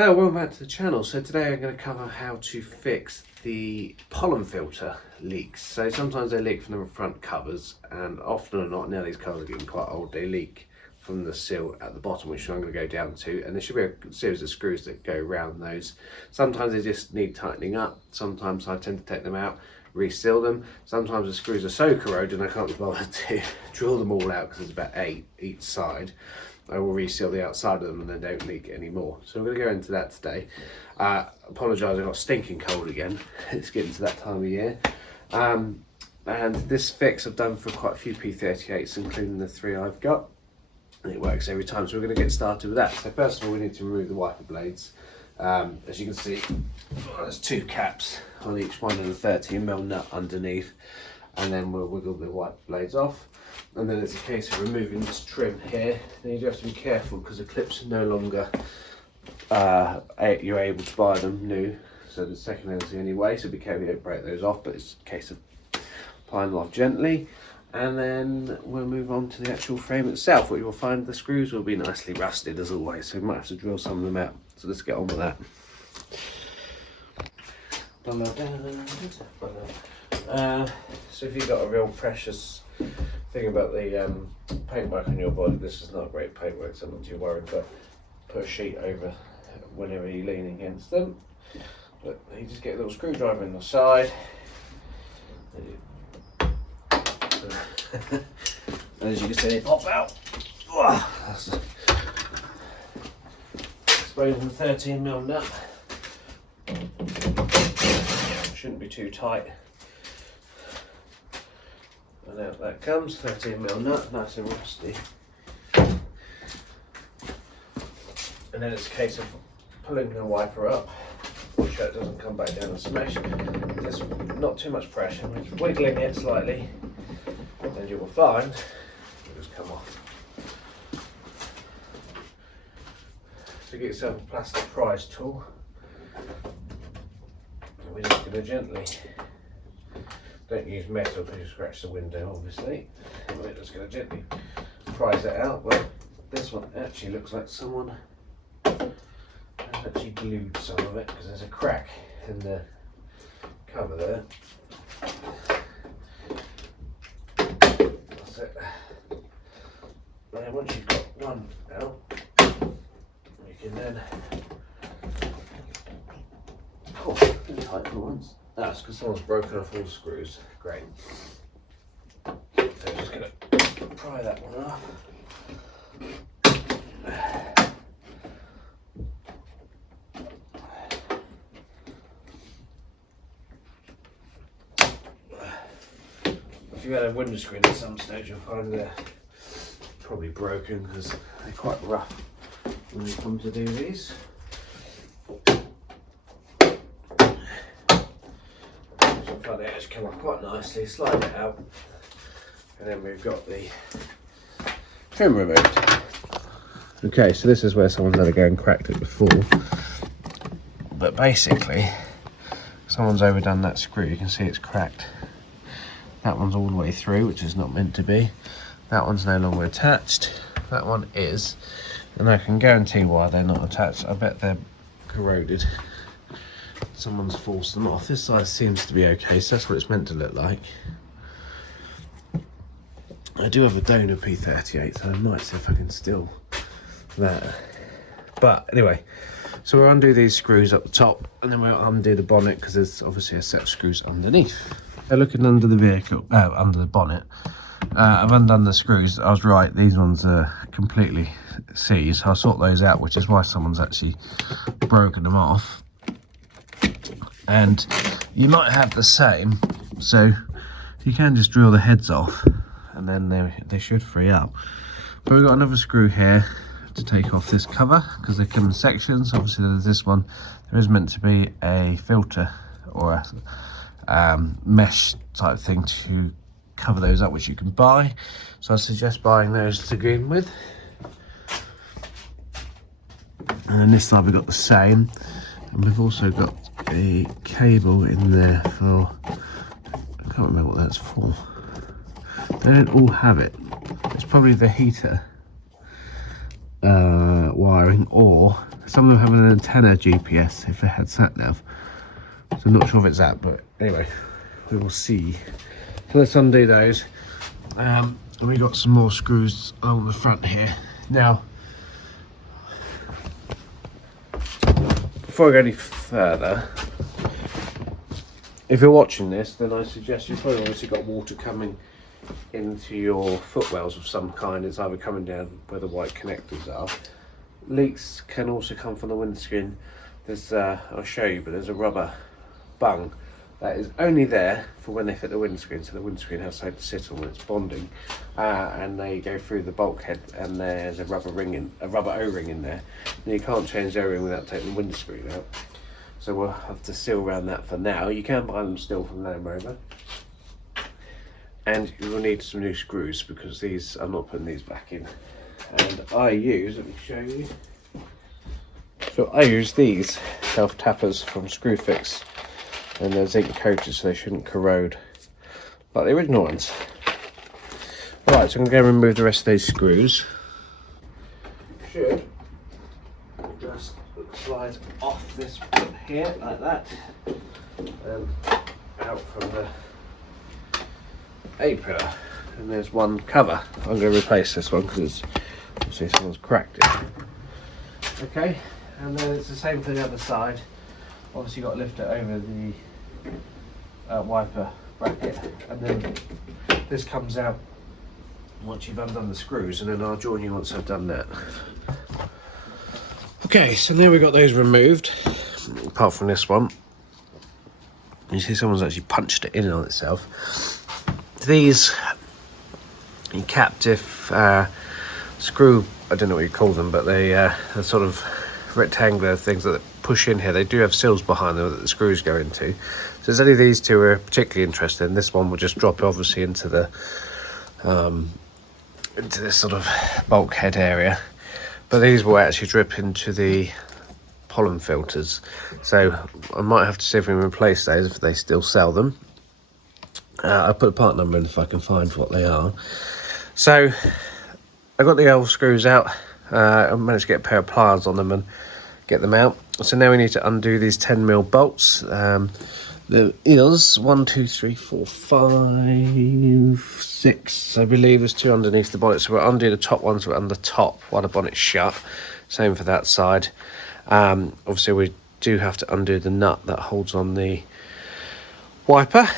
Hello, welcome back to the channel. So today I'm going to cover how to fix the pollen filter leaks. So sometimes they leak from the front covers, and often or not, now these covers are getting quite old, they leak from the seal at the bottom, which I'm going to go down to, and there should be a series of screws that go around those. Sometimes they just need tightening up, sometimes I tend to take them out, reseal them. Sometimes the screws are so corroded I can't be bothered to drill them all out because there's about 8 each side. I will reseal the outside of them and they don't leak anymore. So I'm going to go into that today. Apologise, I got stinking cold again. It's getting to that time of year. And this fix I've done for quite a few P38s, including the 3 I've got. And it works every time, so we're going to get started with that. So first of all, we need to remove the wiper blades. As you can see, there's 2 caps on each one and a 13mm nut underneath. And then we'll wiggle the wiper blades off. And then it's a case of removing this trim here. Then you do have to be careful because the clips are no longer, you're able to buy them new. So the second hand is the only way, so be careful you don't break those off, but it's a case of applying them off gently. And then we'll move on to the actual frame itself, where you'll find the screws will be nicely rusted as always, so we might have to drill some of them out. So let's get on with that. So if you've got a real precious thing about the paintwork on your body, this is not great paintwork, so I'm not too worried, but put a sheet over whenever you lean against them. But you just get a little screwdriver in the side. And as you can see, they pop out. Exposing the 13mm nut. Shouldn't be too tight. And out that comes, 13mm nut, nice and rusty. And then it's a case of pulling the wiper up, make sure it doesn't come back down and smash. There's not too much pressure, we're just wiggling it slightly, and you will find it'll just come off. So get yourself a plastic prise tool, and we're just going to gently, don't use metal because you scratch the window obviously, we're just going to gently prise it out. But this one actually looks like someone has actually glued some of it because there's a crack in the cover there. That's it. And then once you've got one out, you can then tighten once. That's because someone's broken off all the screws. Great. So I'm just going to pry that one off. If you had a window screen at some stage, you'll find they're probably broken because they're quite rough when you come to do these. They actually come up quite nicely, slide it out, and then we've got the trim removed. Okay, so this is where someone's had to go and cracked it before, but basically someone's overdone that screw. You can see it's cracked. That one's all the way through, which is not meant to be. That one's no longer attached. That one is, and I can guarantee why they're not attached. I bet they're corroded. Someone's forced them off. This side seems to be okay, so that's what it's meant to look like. I do have a donor P38, so I might see if I can steal that. But anyway, so we'll undo these screws up the top, and then we'll undo the bonnet because there's obviously a set of screws underneath. So looking under the vehicle, under the bonnet, I've undone the screws. I was right, these ones are completely seized. I'll sort those out, which is why someone's actually broken them off. And you might have the same, so you can just drill the heads off and then they should free up. But we've got another screw here to take off this cover because they come in sections. Obviously there's this one, there is meant to be a filter or a mesh type thing to cover those up, which you can buy, so I suggest buying those to begin with. And then this side we've got the same, and we've also got a cable in there for, I can't remember what that's for. They don't all have it. It's probably the heater wiring, or some of them have an antenna GPS if they had sat nav. So I'm not sure if it's that, but anyway, we will see. So let's undo those. We got some more screws on the front here. Now, before I go any further, if you're watching this, then I suggest you've probably obviously got water coming into your footwells of some kind. It's either coming down where the white connectors are. Leaks can also come from the windscreen. There's I'll show you, but there's a rubber bung that is only there for when they fit the windscreen, so the windscreen has something to sit on when it's bonding, and they go through the bulkhead, and there's a rubber O-ring in there, and you can't change the O-ring without taking the windscreen out. So we'll have to seal around that for now. You can buy them still from Land Rover. And you will need some new screws, because these, I'm not putting these back in. And I use, let me show you. So I use these self-tappers from Screwfix. And they're zinc coated, so they shouldn't corrode like the original ones. Right, so I'm going to go and remove the rest of those screws. Should just slide off this bit here, like that. And out from the A-pillar. And there's one cover. I'm going to replace this one because obviously someone's cracked it. Okay, and then it's the same for the other side. Obviously you've got to lift it over the wiper bracket, and then this comes out once you've undone the screws, and then I'll join you once I've done that. Okay, so now we've got those removed, apart from this one. You see someone's actually punched it in on itself. These captive screw, I don't know what you call them, but they are sort of rectangular things that push in here. They do have sills behind them that the screws go into. So there's only these two are particularly interested in. This one will just drop obviously into the into this sort of bulkhead area, but these will actually drip into the pollen filters. So I might have to see if we can replace those if they still sell them. I'll put a part number in if I can find what they are. So I got the old screws out. I managed to get a pair of pliers on them and get them out. So now we need to undo these 10mm bolts. There is 1, 2, 3, 4, 5, 6. I believe there's 2 underneath the bonnet. So we'll undo the top ones on the top while the bonnet's shut. Same for that side. Obviously we do have to undo the nut that holds on the wiper.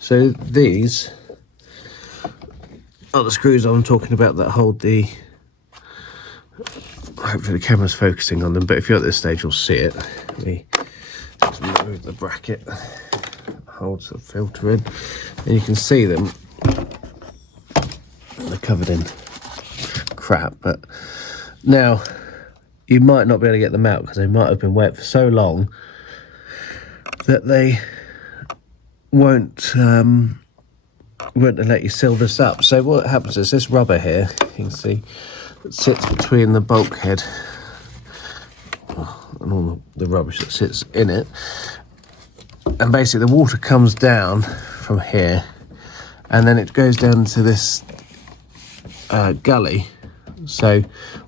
So these are the screws I'm talking about that hold the, hopefully the camera's focusing on them, but if you're at this stage you'll see it. Let me just move the bracket that holds the filter in, and you can see them. They're covered in crap, but now you might not be able to get them out because they might have been wet for so long that they won't let you seal this up. So what happens is this rubber here, you can see, it sits between the bulkhead and all the rubbish that sits in it, and basically the water comes down from here and then it goes down to this gully. So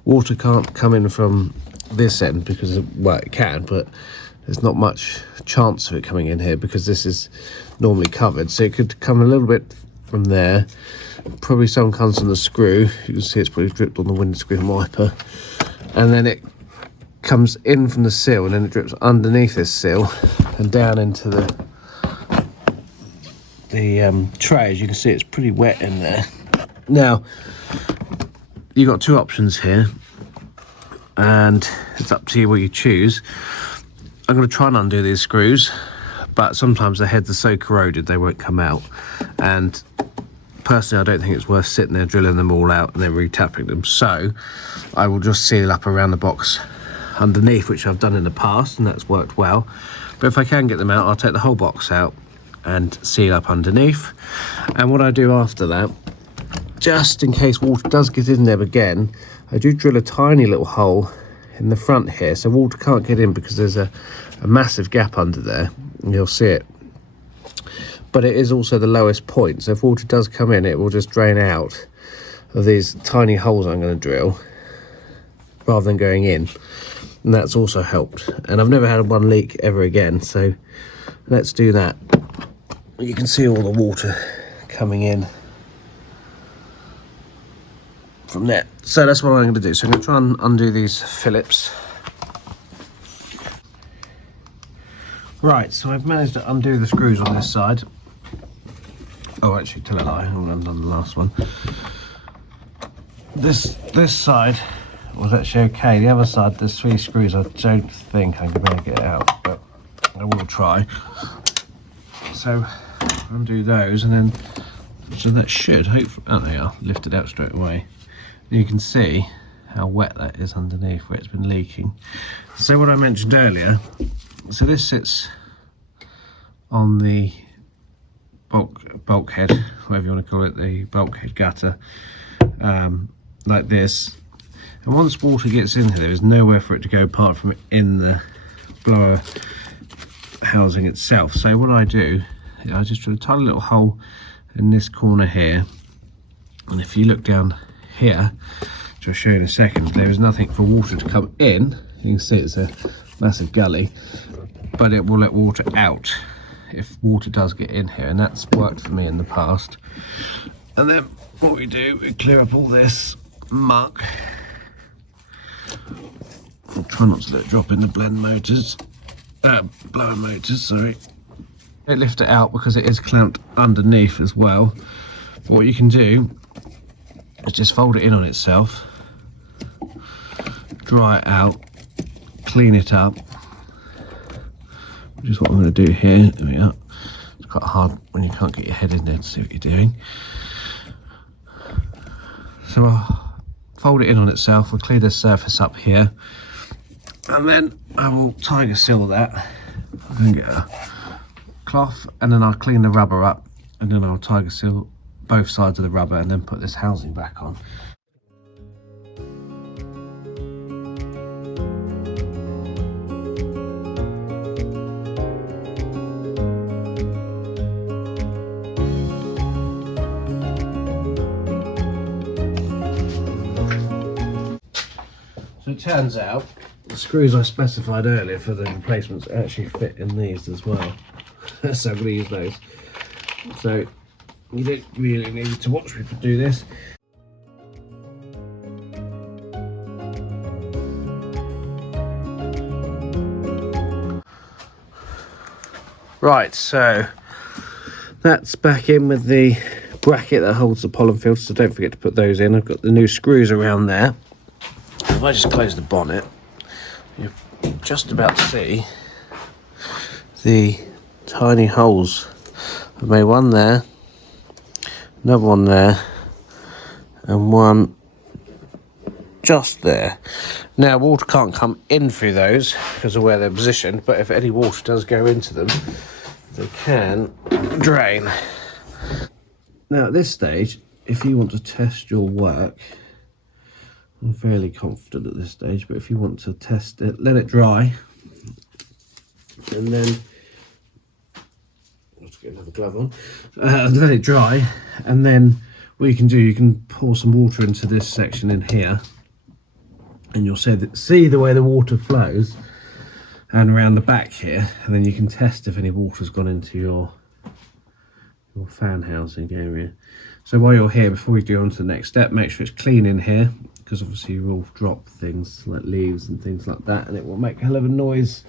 water can't come in from this end because well, it can, but there's not much chance of it coming in here because this is normally covered. So it could come a little bit from there. Probably some comes on the screw. You can see it's probably dripped on the windscreen wiper. And then it comes in from the sill, and then it drips underneath this sill and down into the tray. As you can see, it's pretty wet in there. Now, you've got 2 options here, and it's up to you what you choose. I'm going to try and undo these screws, but sometimes the heads are so corroded they won't come out, and personally I don't think it's worth sitting there drilling them all out and then re-tapping them. So I will just seal up around the box underneath, which I've done in the past, and that's worked well. But if I can get them out, I'll take the whole box out and seal up underneath. And what I do after that, just in case water does get in there again, I do drill a tiny little hole in the front here, so water can't get in because there's a massive gap under there. You'll see it. But it is also the lowest point, so if water does come in, it will just drain out of these tiny holes I'm going to drill rather than going in, and that's also helped. And I've never had one leak ever again, so let's do that. You can see all the water coming in from there. So that's what I'm going to do. So I'm going to try and undo these Phillips. Right, so I've managed to undo the screws on this side. Oh, actually, tell a lie, I haven't undone the last one. This side was actually okay. The other side, there's 3 screws. I don't think I'm going to get it out, but I will try. So undo those, and then so that should hopefully, oh, they are lifted out straight away. You can see how wet that is underneath where it's been leaking. So what I mentioned earlier, so this sits on the bulkhead, whatever you want to call it, the bulkhead gutter, like this. And once water gets in here, there is nowhere for it to go apart from in the blower housing itself. So what I do, I just drill a tiny little hole in this corner here, and if you look down here, which I'll show you in a second, there is nothing for water to come in. You can see it's a massive gully, but it will let water out if water does get in here, and that's worked for me in the past. And then what we do, we clear up all this muck. I'll try not to let it drop in the blend motors, blower motors, sorry. Don't lift it out because it is clamped underneath as well. But what you can do is just fold it in on itself, dry it out, clean it up, which is what I'm going to do here. There we are. It's quite hard when you can't get your head in there to see what you're doing. So I'll fold it in on itself, we'll clear the surface up here, and then I will tiger seal that. I'm going to get a cloth, and then I'll clean the rubber up, and then I'll tiger seal both sides of the rubber, and then put this housing back on. So it turns out the screws I specified earlier for the replacements actually fit in these as well. So I'm going to use those. So you don't really need to watch people do this. Right, so that's back in with the bracket that holds the pollen filter, so don't forget to put those in. I've got the new screws around there. If I just close the bonnet, you're just about to see the tiny holes. I've made one there, another one there, and one just there. Now water can't come in through those because of where they're positioned, but if any water does go into them, they can drain. Now at this stage, if you want to test your work, I'm fairly confident at this stage, but if you want to test it, let it dry, and then let's get another glove on. Let it dry, and then what you can do, you can pour some water into this section in here, and you'll see the way the water flows, and around the back here, and then you can test if any water's gone into your fan housing area. So while you're here, before we go on to the next step, make sure it's clean in here, because obviously you will drop things like leaves and things like that, and it will make a hell of a noise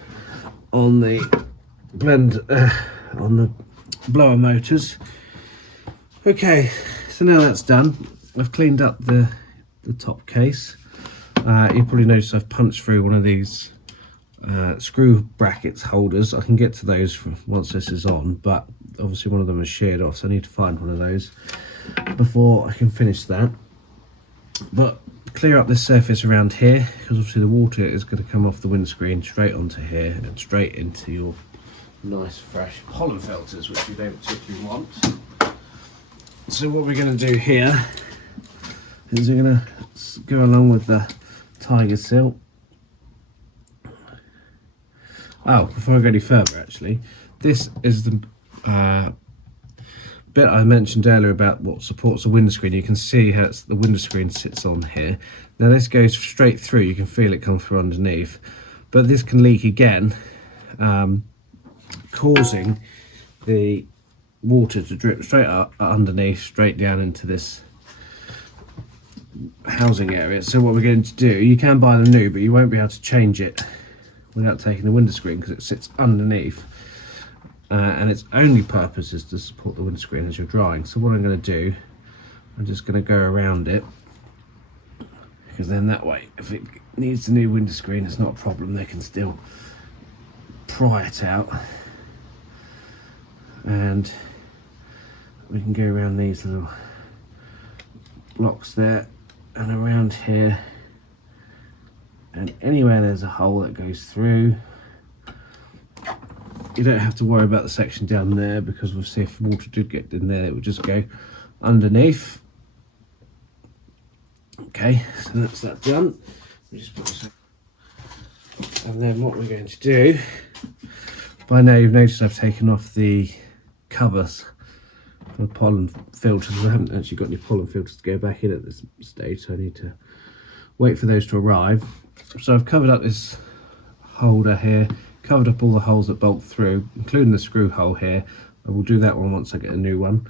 on the blend, on the blower motors. Okay, so now that's done, I've cleaned up the top case. You probably noticed I've punched through one of these screw brackets holders. I can get to those once this is on, but obviously one of them is sheared off, so I need to find one of those before I can finish that. But clear up this surface around here, because obviously the water is going to come off the windscreen straight onto here and straight into your nice fresh pollen filters, which you don't particularly want. So what we're going to do here is we're going to go along with the tiger seal Oh, before I go any further, actually, this is the bit I mentioned earlier about what supports the windscreen. You can see how the windscreen sits on here. Now this goes straight through, you can feel it come through underneath, but this can leak again, causing the water to drip straight up underneath, straight down into this housing area. So what we're going to do, you can buy them new, but you won't be able to change it without taking the windscreen because it sits underneath. And its only purpose is to support the windscreen as you're drying. So what I'm going to do, I'm just going to go around it, because then that way, if it needs a new windscreen, it's not a problem. They can still pry it out, and we can go around these little blocks there and around here, and anywhere there's a hole that goes through. You don't have to worry about the section down there, because we'll see if water did get in there, it would just go underneath. Okay, so that's that done. And then what we're going to do, by now you've noticed I've taken off the covers for the pollen filters. I haven't actually got any pollen filters to go back in at this stage, so I need to wait for those to arrive. So I've covered up this holder here, covered up all the holes that bolt through, including the screw hole here. I will do that one once I get a new one.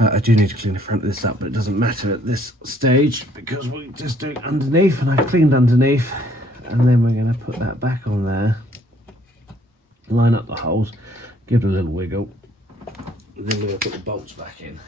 I do need to clean the front of this up, but it doesn't matter at this stage because we're just doing underneath, and I've cleaned underneath, and then we're going to put that back on there, line up the holes, give it a little wiggle, and then we're going to put the bolts back in.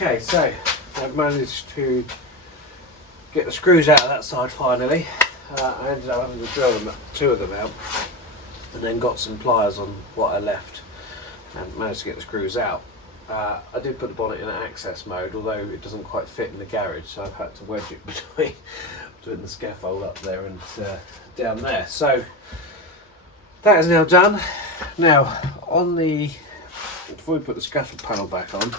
Okay, so I've managed to get the screws out of that side finally. I ended up having to drill them, two of them out, and then got some pliers on what I left and managed to get the screws out. I did put the bonnet in access mode, although it doesn't quite fit in the garage, so I've had to wedge it between the scaffold up there and down there. So that is now done. Now, before we put the scaffold panel back on,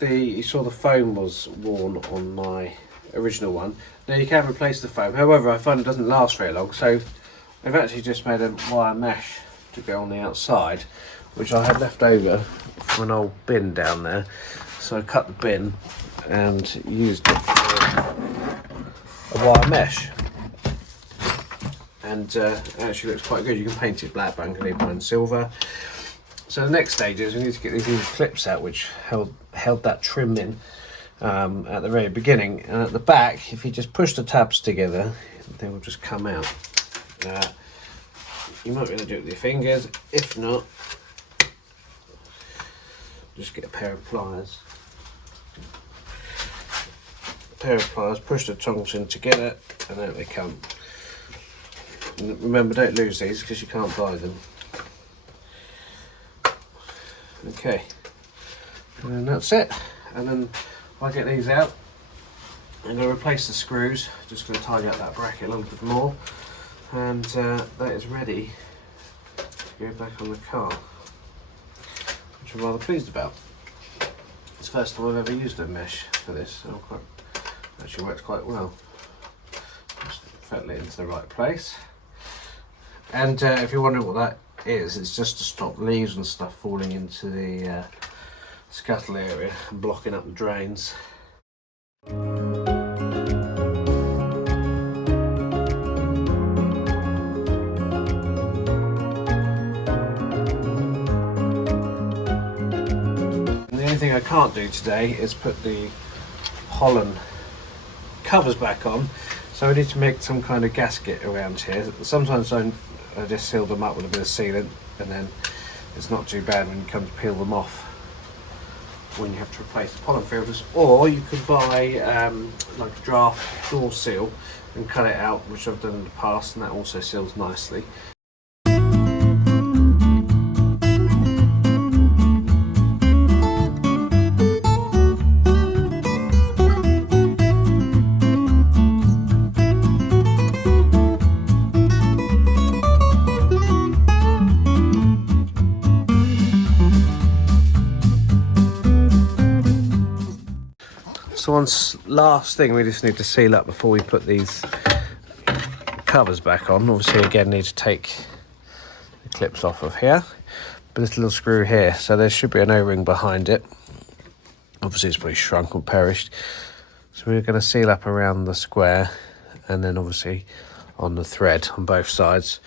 you saw the foam was worn on my original one. Now you can replace the foam, however I find it doesn't last very long, so I've actually just made a wire mesh to go on the outside, which I had left over from an old bin down there. So I cut the bin and used it for a wire mesh, and it actually looks quite good. You can paint it black, but I'm going to leave mine silver. So the next stage is we need to get these little clips out which held that trim in at the very beginning, and at the back, if you just push the tabs together, they will just come out. You might be able to do it with your fingers. If not, just get a pair of pliers. Push the tongs in together, and out they come. And remember, don't lose these because you can't buy them. Okay, and that's it. And then I'll get these out. I'm going to replace the screws. Just going to tidy up that bracket a little bit more, and that is ready to go back on the car, which I'm rather pleased about. It's the first time I've ever used a mesh for this, so actually works quite well. Just fettle it into the right place. And if you're wondering what that is, it's just to stop leaves and stuff falling into the scuttle area and blocking up the drains. And the only thing I can't do today is put the Pollen covers back on, so I need to make some kind of gasket around here. Sometimes I just seal them up with a bit of sealant, and then it's not too bad when you come to peel them off when you have to replace the pollen filters. Or you could buy like a draft door seal and cut it out, which I've done in the past, and that also seals nicely. So last thing we just need to seal up before we put these covers back on. Obviously again need to take the clips off of here, but this little screw here, so there should be an O-ring behind it. Obviously it's probably shrunk or perished, so we're going to seal up around the square and then obviously on the thread on both sides,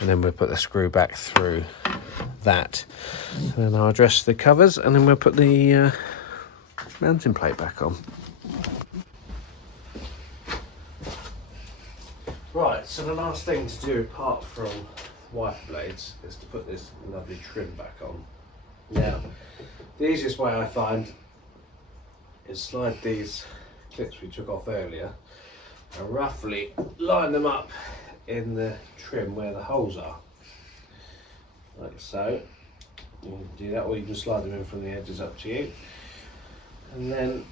and then we'll put the screw back through that, and then I'll address the covers, and then we'll put the mounting plate back on. Right, so the last thing to do apart from wiper blades is to put this lovely trim back on. Now, the easiest way I find is slide these clips we took off earlier and roughly line them up in the trim where the holes are, like so. You can do that, or you can slide them in from the edges, up to you. And then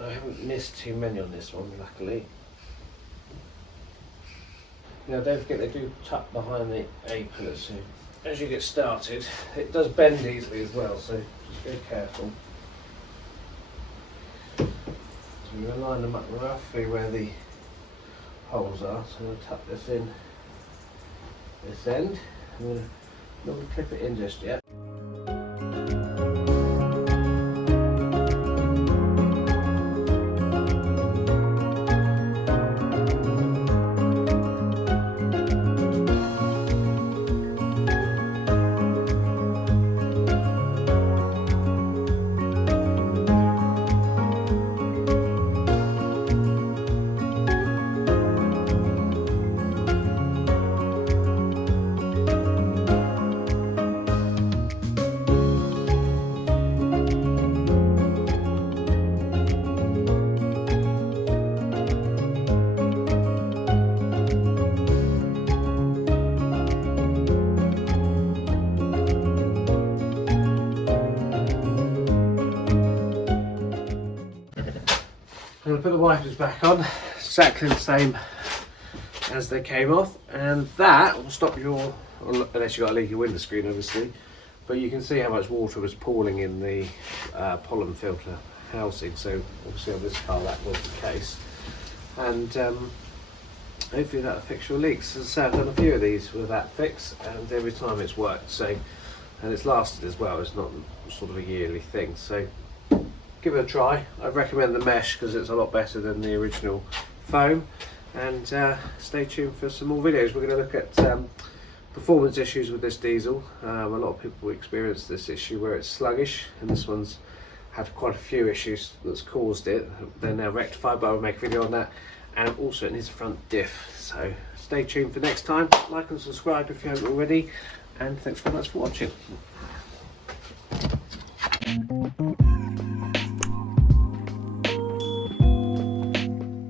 I haven't missed too many on this one, luckily. Now don't forget they do tuck behind the A-pillar, so as you get started it does bend easily as well, so just be careful. So we're going to line them up roughly where the holes are, so we'll tuck this in this end. I'm not going to clip it in just yet. I'm going to put the wipers back on, exactly the same as they came off, and that will stop your, unless you've got a leaky window screen obviously, but you can see how much water was pooling in the pollen filter housing, so obviously on this car that was the case, and hopefully that'll fix your leaks. As I say, I've done a few of these with that fix, and every time it's worked, so, and it's lasted as well, it's not sort of a yearly thing, so give it a try. I recommend the mesh because it's a lot better than the original foam, and stay tuned for some more videos. We're going to look at performance issues with this diesel. A lot of people experience this issue where it's sluggish, and this one's had quite a few issues that's caused it. They're now rectified, but I'll make a video on that, and also it needs a front diff, so stay tuned for next time. Like and subscribe if you haven't already, and thanks very much for watching.